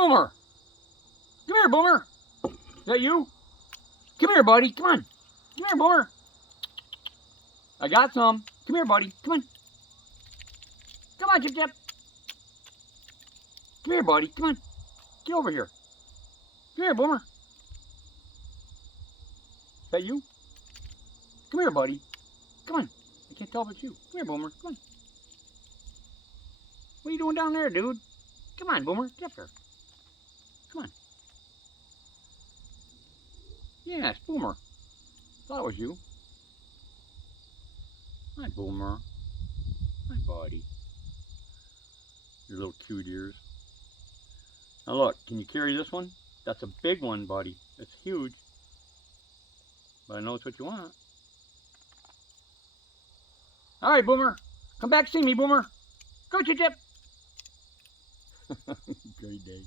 Boomer! Come here, Boomer! Is that you? Come here, buddy. Come on. Come here, Boomer. I got some. Come here, buddy. Come on. Come on, Chip Chip. Come here, buddy. Come on. Get over here. Come here, Boomer. Is that you? Come here, buddy. Come on. I can't tell if it's you. Come here, Boomer. Come on. What are you doing down there, dude? Come on, Boomer. Get up here. Come on. Yeah, it's Boomer. Thought it was you. Hi, Boomer. Hi, buddy. Your little cute ears. Now look, can you carry this one? That's a big one, buddy. It's huge. But I know it's what you want. All right, Boomer. Come back see me, Boomer. Go, Chip Chip. Great day.